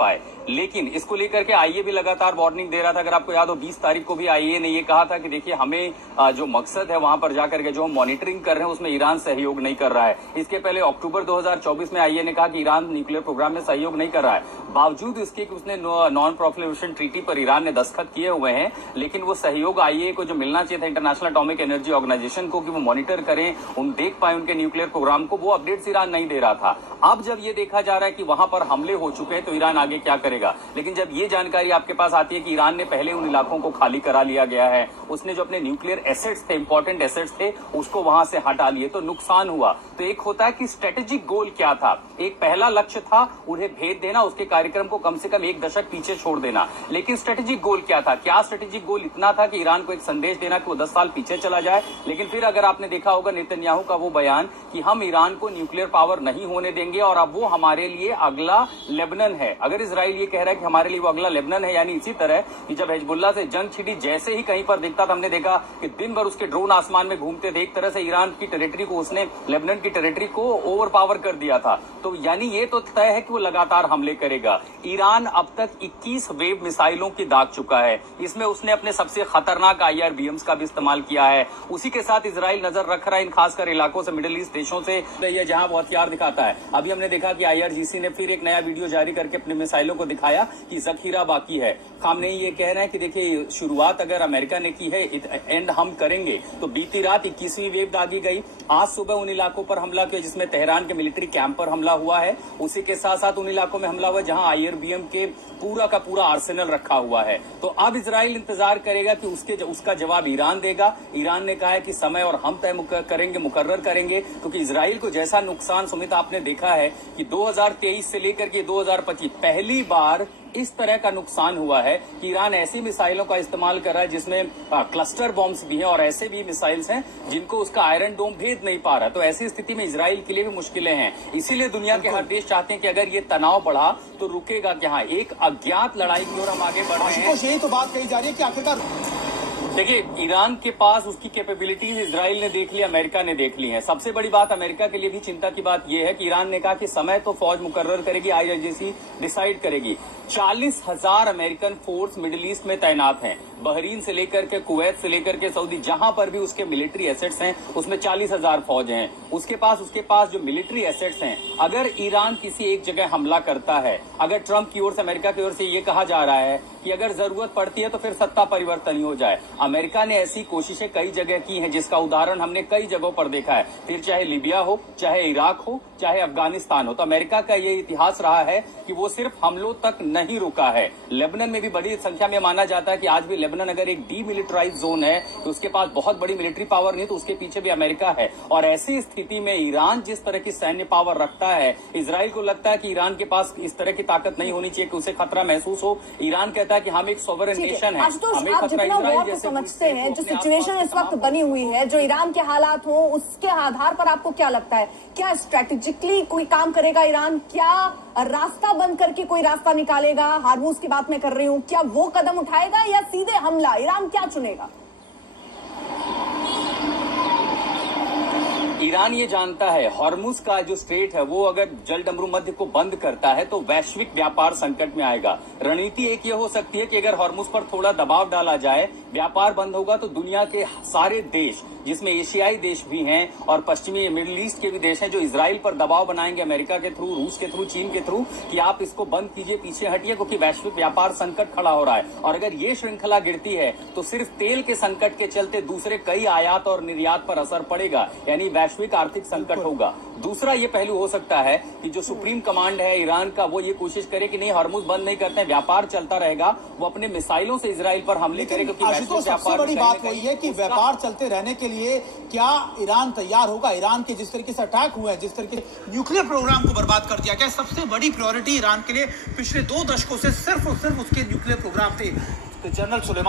पाए। लेकिन इसको लेकर के आईए भी लगातार वार्निंग दे रहा था। अगर आपको याद हो 20 तारीख को भी आईए ने ये कहा था कि देखिए हमें जो मकसद है वहां पर जाकर के जो हम मॉनिटरिंग कर रहे हैं उसमें ईरान सहयोग नहीं कर रहा है। इसके पहले अक्टूबर 2024 में आईए ने कहा कि ईरान न्यूक्लियर प्रोग्राम में सहयोग नहीं कर रहा है। बावजूद इसके कि उसने नॉन प्रोलिफरेशन ट्रीटी पर ईरान ने दस्तखत किए हुए हैं, लेकिन वो सहयोग आईए को जो मिलना चाहिए था इंटरनेशनल एटॉमिक एनर्जी ऑर्गेनाइजेशन को कि वो मॉनिटर करें, उन देख पाए उनके न्यूक्लियर प्रोग्राम को, वो अपडेट्स ईरान नहीं दे रहा था। अब जब ये देखा जा रहा है कि वहां पर हमले हो चुके हैं तो ईरान आगे क्या करेगा। लेकिन जब ये जानकारी आपके पास आती है कि ईरान ने पहले उन इलाकों को खाली करा लिया गया है, उसने जो अपने न्यूक्लियर एसेट्स थे, इंपॉर्टेंट एसेट्स थे, उसको वहां से हटा लिए, तो नुकसान हुआ। तो एक होता है कि स्ट्रेटेजिक गोल क्या था। एक पहला लक्ष्य था उन्हें भेद देना, उसके कार्यक्रम को कम से कम एक दशक पीछे छोड़ देना। लेकिन स्ट्रेटेजिक गोल क्या था? क्या स्ट्रेटेजिक गोल इतना था कि ईरान को एक संदेश देना कि वो 10 साल पीछे चला जाए। लेकिन फिर अगर आपने देखा होगा नेतन्याहू का वो बयान कि हम ईरान को न्यूक्लियर पावर नहीं होने देंगे और अब वो हमारे लिए अगला लेबनान है। अगर इजराइल ये कह रहा है कि हमारे लिए वो अगला लेबनान है, यानी इसी तरह कि जब हिजबुल्लाह से जंग छिड़ी, जैसे ही कहीं पर दिखता था, हमने देखा कि दिन भर उसके ड्रोन आसमान में घूमते थे। एक तरह से ईरान की टेरिटरी को उसने, लेबनान की टेरिटरी को ओवर पावर कर दिया था। तो यानी ये तो तय है कि वो लगातार हमले करेगा। ईरान अब तक 21 वेव मिसाइलों की दाग चुका है। इसमें उसने अपने सबसे खतरनाक IRBMs का भी इस्तेमाल किया है। उसी के साथ इजराइल नजर रख रहा है इन खासकर इलाकों से, मिडिल ईस्ट देशों से, जहां वो हथियार दिखाता है। अभी हमने देखा कि IRGC ने फिर एक नया वीडियो जारी करके अपने मिसाइलों को दिखाया कि जखीरा बाकी है। खामनेई ये कह रहे हैं कि देखिए शुरुआत अगर अमेरिका ने की है, एंड हम करेंगे। तो बीती रात 21वीं वेव दागी गई। आज सुबह उन इलाकों पर हमला किया जिसमें तेहरान के मिलिट्री कैंप पर हमला हुआ है। उसी के साथ साथ उन इलाकों में हमला हुआ जहां IRBM के पूरा का पूरा आर्सेनल रखा हुआ है। तो अब इजराइल इंतजार करेगा कि उसका जवाब ईरान देगा। ईरान ने कहा है कि समय और हम तय करेंगे, मुकर्रर करेंगे, क्योंकि इजराइल को जैसा नुकसान सुमित आपने देखा है कि 2023 से लेकर के 2025 पहली बार इस तरह का नुकसान हुआ है कि ईरान ऐसी मिसाइलों का इस्तेमाल कर रहा है जिसमें क्लस्टर बॉम्ब्स भी हैं और ऐसे भी मिसाइल्स हैं जिनको उसका आयरन डोम भेद नहीं पा रहा। तो ऐसी स्थिति में इजराइल के लिए भी मुश्किलें हैं। इसीलिए दुनिया के हर देश चाहते हैं कि अगर ये तनाव बढ़ा तो रुकेगा क्या। एक अज्ञात लड़ाई की ओर हम आगे बढ़ रहे हैं। यही तो बात कही जा रही है कि आखिरकार देखिए, ईरान के पास उसकी कैपेबिलिटीज इजराइल ने देख ली, अमेरिका ने देख ली है। सबसे बड़ी बात अमेरिका के लिए भी चिंता की बात यह है कि ईरान ने कहा कि समय तो फौज मुकर्रर करेगी, IRGC डिसाइड करेगी। 40,000 अमेरिकन फोर्स मिडिल ईस्ट में तैनात हैं। बहरीन से लेकर के कुवैत से लेकर के सऊदी, जहां पर भी उसके मिलिट्री एसेट्स हैं उसमें 40,000 फौज हैं उसके पास जो मिलिट्री एसेट्स हैं। अगर ईरान किसी एक जगह हमला करता है, अगर ट्रंप की ओर से, अमेरिका की ओर से ये कहा जा रहा है कि अगर जरूरत पड़ती है तो फिर सत्ता परिवर्तन ही हो जाए। अमेरिका ने ऐसी कोशिशें कई जगह की हैं जिसका उदाहरण हमने कई जगहों पर देखा है। फिर चाहे लीबिया हो, चाहे इराक हो, चाहे अफगानिस्तान हो। तो अमेरिका का ये इतिहास रहा है कि वो सिर्फ हमलों तक नहीं रुका है। लेबनान में भी बड़ी संख्या में माना जाता है कि आज भी लेबनान अगर एक डीमिलिटराइज जोन है तो उसके पास बहुत बड़ी मिलिट्री पावर नहीं, तो उसके पीछे भी अमेरिका है। और ऐसी स्थिति में ईरान जिस तरह की सैन्य पावर रखता है, इजराइल को लगता है कि ईरान के पास इस तरह की ताकत नहीं होनी चाहिए कि उसे खतरा महसूस हो। ईरान कहता है कि हम एक सोवरेन नेशन है, हमें खतरा इजराइल जैसे समझते हैं। जो सिचुएशन इस वक्त बनी हुई है, जो ईरान के हालात हो, उसके आधार पर आपको क्या लगता है, क्या स्ट्रेटेजिकली कोई काम करेगा ईरान? क्या रास्ता बंद करके कोई रास्ता निकालेगा? हार्मूज की बात मैं कर रही हूं, क्या वो कदम उठाएगा या सीधे हमला? ईरान क्या चुनेगा? ईरान ये जानता है हॉर्मुज का जो स्ट्रेट है वो अगर जलडमरू मध्य को बंद करता है तो वैश्विक व्यापार संकट में आएगा। रणनीति एक ये हो सकती है कि अगर हॉर्मुज पर थोड़ा दबाव डाला जाए, व्यापार बंद होगा तो दुनिया के सारे देश, जिसमें एशियाई देश भी हैं और पश्चिमी मिडिल ईस्ट के भी देश हैं, जो इजराइल पर दबाव बनाएंगे अमेरिका के थ्रू, रूस के थ्रू, चीन के थ्रू कि आप इसको बंद कीजिए, पीछे हटिए, क्योंकि वैश्विक व्यापार संकट खड़ा हो रहा है। और अगर ये श्रृंखला गिरती है तो सिर्फ तेल के संकट के चलते दूसरे कई आयात और निर्यात पर असर पड़ेगा, यानी वैश्विक आर्थिक संकट होगा। दूसरा ये पहलू हो सकता है कि जो सुप्रीम कमांड है ईरान का, वो ये कोशिश करे कि नहीं, हॉर्मुज बंद नहीं करते हैं, व्यापार चलता रहेगा, वो अपने मिसाइलों से इजराइल पर हमले करेगा। सबसे बड़ी बात वही है कि व्यापार चलते रहने के लिए क्या ईरान तैयार होगा? ईरान के जिस तरीके से अटैक हुए हैं, जिस तरीके से न्यूक्लियर प्रोग्राम को बर्बाद कर दिया गया, सबसे बड़ी प्रायोरिटी ईरान के लिए पिछले 2 दशकों से सिर्फ और सिर्फ उसके न्यूक्लियर प्रोग्राम थे। तो जनरल सुलेमानी